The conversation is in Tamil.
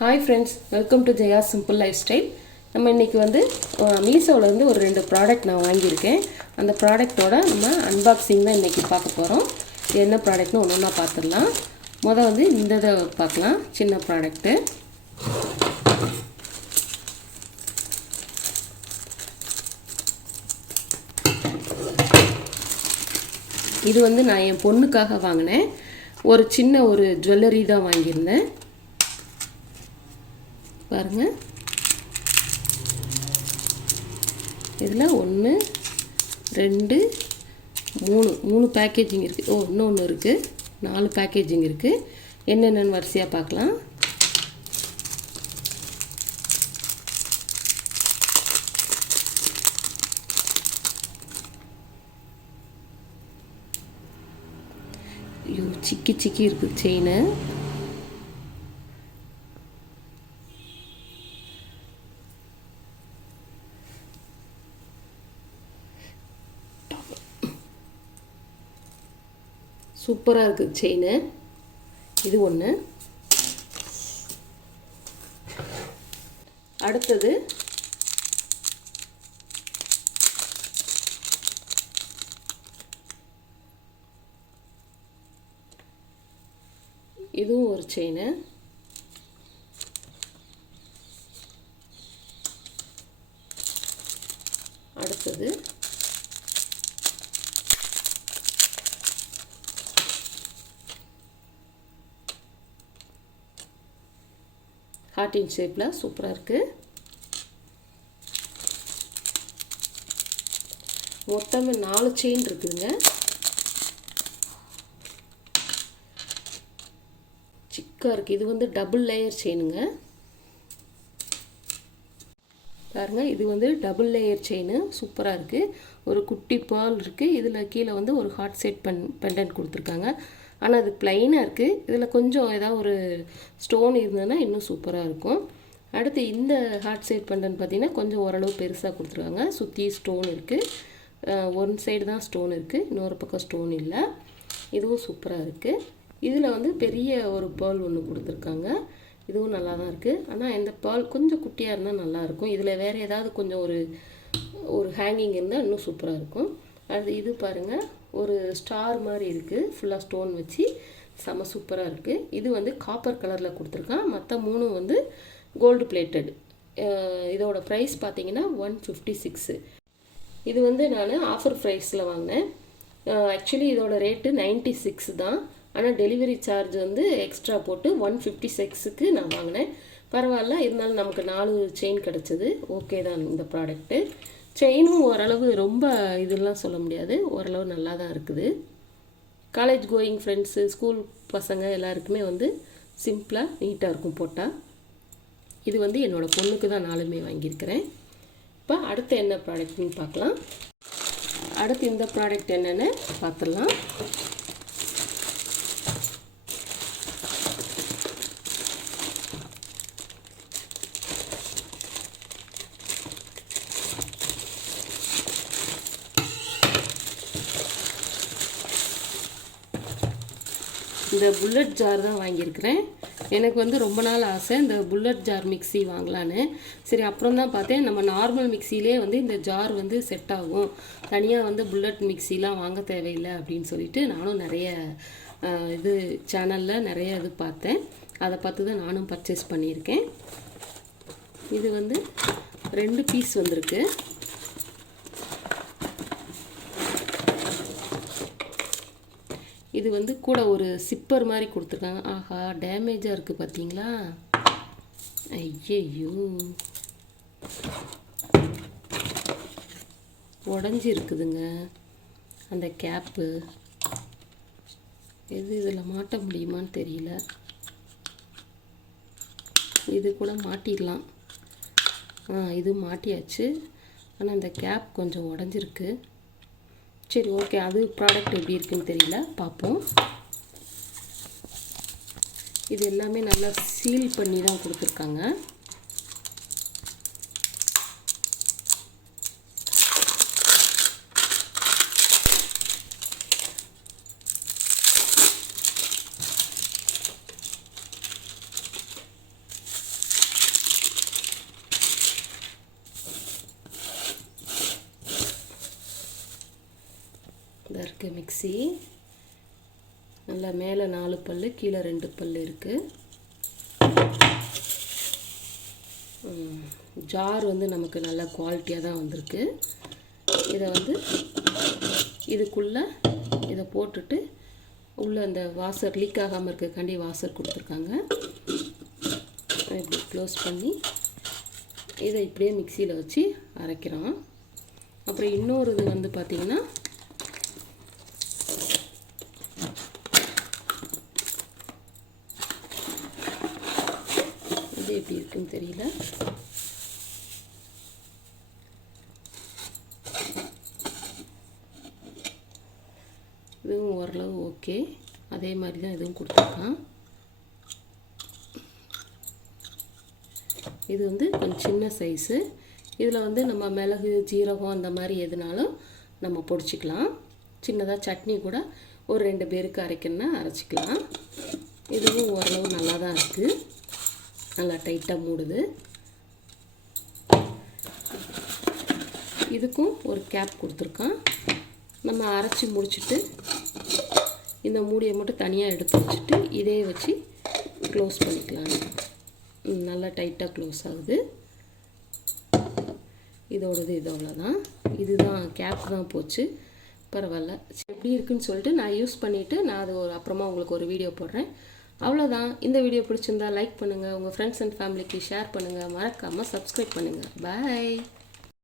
Hi friends, welcome to Jaya simple life style. நம்ம இன்றைக்கி வந்து மீஷோவிலேருந்து ஒரு 2 ப்ராடக்ட் நான் வாங்கியிருக்கேன். அந்த ப்ராடக்டோட நம்ம அன்பாக்சிங் தான் இன்றைக்கி பார்க்க போகிறோம். என்ன ப்ராடக்ட்னு ஒன்று ஒன்றா பார்த்துடலாம். வந்து இந்த இதை பார்க்கலாம். சின்ன ப்ராடக்ட்டு. இது வந்து நான் என் பொண்ணுக்காக வாங்கினேன். ஒரு சின்ன ஒரு ஜுவல்லரி தான் வாங்கியிருந்தேன். பாருங்கள், இதில் 1 2 3 பேக்கேஜிங் இருக்குது. இன்னொன்று இருக்குது. 4 பேக்கேஜிங் இருக்குது. என்னென்னு வரிசையாக பார்க்கலாம். ஐயோ, சிக்கி இருக்குது செயினு. சூப்பராக இருக்குது செயினு. இது ஒன்று. அடுத்தது இதுவும் ஒரு செயினு. அடுத்தது ஹார்ட்டின் ஷேப்பில் சூப்பராக இருக்குது. மொத்தமே 4 செயின் இருக்குதுங்க. சிக்காக இருக்குது. இது வந்து டபுள் லேயர் செயினுங்க. பாருங்கள், இது வந்து டபுள் லேயர் செயின். சூப்பராக இருக்குது. ஒரு குட்டி பால் இருக்குது. இதில் கீழே வந்து ஒரு ஹார்ட் செட் பெண்டன்ட் கொடுத்துருக்காங்க. ஆனால் அது ப்ளைனாக இருக்குது. இதில் கொஞ்சம் ஏதாவது ஒரு ஸ்டோன் இருந்ததுன்னா இன்னும் சூப்பராக இருக்கும். அடுத்து இந்த ஹார்ட் சைட் பெண்டன்ட் பார்த்திங்கன்னா கொஞ்சம் ஓரளவு பெருசாக கொடுத்துருக்காங்க. சுற்றி ஸ்டோன் இருக்குது. ஒன் சைடு தான் ஸ்டோன் இருக்குது, இன்னொரு பக்கம் ஸ்டோன் இல்லை. இதுவும் சூப்பராக இருக்குது. இதில் வந்து பெரிய ஒரு பேர்ல் ஒன்று கொடுத்துருக்காங்க. இதுவும் நல்லா தான் இருக்குது. ஆனால் இந்த பேர்ல் கொஞ்சம் குட்டியாக இருந்தால் நல்லாயிருக்கும். இதில் வேறு ஏதாவது கொஞ்சம் ஒரு ஹேங்கிங் இருந்தால் இன்னும் சூப்பராக இருக்கும். அது இது பாருங்கள், ஒரு ஸ்டார் மாதிரி இருக்குது. ஃபுல்லாக ஸ்டோன் வச்சு செம சூப்பராக இருக்குது. இது வந்து காப்பர் கலரில் கொடுத்துருக்கான். மற்ற 3 வந்து கோல்டு பிளேட்டட். இதோட ப்ரைஸ் பார்த்தீங்கன்னா 156. இது வந்து நான் ஆஃபர் ப்ரைஸில் வாங்கினேன். ஆக்சுவலி இதோட ரேட்டு 96 தான். ஆனால் டெலிவரி சார்ஜ் வந்து எக்ஸ்ட்ரா போட்டு 156க்கு நான் வாங்கினேன். பரவாயில்ல, இருந்தாலும் நமக்கு 4 செயின் கிடச்சிது. ஓகே தான் இந்த ப்ராடக்ட்டு. செயினும் ஓரளவு ரொம்ப இதெல்லாம் சொல்ல முடியாது, ஓரளவு நல்லா தான் இருக்குது. காலேஜ் கோயிங் ஃப்ரெண்ட்ஸு, ஸ்கூல் பசங்க எல்லாருக்குமே வந்து சிம்பிளாக நீட்டாக இருக்கும் போட்டால். இது வந்து என்னோடய பொண்ணுக்கு தான் நாலுமே வாங்கியிருக்கிறேன். இப்போ அடுத்து என்ன ப்ராடக்ட்னு பார்க்கலாம். அடுத்து இந்த ப்ராடக்ட் என்னென்னு பார்த்துடலாம். இந்த புல்லட் ஜார் தான் வாங்கியிருக்கிறேன். எனக்கு வந்து ரொம்ப நாள் ஆசை இந்த புல்லட் ஜார் மிக்ஸி வாங்கலான்னு. சரி, அப்புறம் தான் பார்த்தேன் நம்ம நார்மல் மிக்சிலே வந்து இந்த ஜார் வந்து செட் ஆகும், தனியாக வந்து புல்லட் மிக்சிலாம் வாங்க தேவையில்லை அப்படின்னு சொல்லிட்டு நானும் நிறைய இது சேனலில் நிறைய இது பார்த்தேன். அதை பார்த்து தான் நானும் பர்ச்சேஸ் பண்ணியிருக்கேன். இது வந்து 2 பீஸ் வந்திருக்கு. இது வந்து கூட ஒரு சிப்பர் மாதிரி கொடுத்துருக்காங்க. ஆஹா, டேமேஜாக இருக்குது பார்த்தீங்களா? ஐயோ, உடஞ்சி இருக்குதுங்க அந்த கேப்பு. இதில் மாட்ட முடியுமான்னு தெரியல. இது கூட மாட்டிடலாம். இது மாட்டியாச்சு. ஆனால் இந்த கேப் கொஞ்சம் உடஞ்சிருக்கு. சரி, ஓகே. அது ப்ராடக்ட் எப்படி இருக்குன்னு தெரியல, பார்ப்போம். இது எல்லாமே நல்லா சீல் பண்ணி தான் கொடுத்துருக்காங்க. இருக்குது மிக்ஸி. நல்லா மேலே 4 பல் கீழே 2 பல் இருக்குது. ஜார் வந்து நமக்கு நல்ல குவாலிட்டியாக தான் வந்திருக்கு. இதை வந்து இதுக்குள்ளே இதை போட்டுட்டு உள்ளே அந்த வாசர் லீக் ஆகாமல் இருக்கிறதுக்காண்டி வாசர் கொடுத்துருக்காங்க. இப்படி க்ளோஸ் பண்ணி இதை இப்படியே மிக்சியில் வச்சு அரைக்கிறோம். அப்புறம் இன்னொரு இது வந்து பார்த்திங்கன்னா இது எப்படி இருக்குன்னு தெரியல. இதுவும் ஓரளவு ஓகே. அதே மாதிரி தான் இதுவும் கொடுத்துருக்கான். இது வந்து கொஞ்சம் சின்ன சைஸு. இதில் வந்து நம்ம மிளகு ஜீரகம் அந்த மாதிரி எதுனாலும் நம்ம பொடிச்சிக்கலாம். சின்னதாக சட்னி கூட ஒரு 2 பேருக்கு அரைக்கணுன்னா அரைச்சிக்கலாம். இதுவும் ஓரளவு நல்லா தான் இருக்குது. நல்லா டைட்டாக மூடுது. இதுக்கும் ஒரு கேப் கொடுத்துருக்கான். நம்ம அரைச்சி முடிச்சுட்டு இந்த மூடியை மட்டும் தனியாக எடுத்து வச்சுட்டு இதே வச்சு க்ளோஸ் பண்ணிக்கலாம். நல்லா டைட்டாக க்ளோஸ் ஆகுது. இதோடது இது அவ்வளோதான். இதுதான் கேப் தான் போச்சு. பரவாயில்ல. எப்படி இருக்குன்னு சொல்லிட்டு நான் யூஸ் பண்ணிவிட்டு நான் அது அப்புறமா உங்களுக்கு ஒரு வீடியோ போடுறேன். அவ்வளோதான். இந்த வீடியோ பிடிச்சிருந்தா லைக் பண்ணுங்கள், உங்கள் ஃப்ரெண்ட்ஸ் அண்ட் ஃபேமிலிக்கு ஷேர் பண்ணுங்கள், மறக்காமல் சப்ஸ்கிரைப் பண்ணுங்கள். பாய்.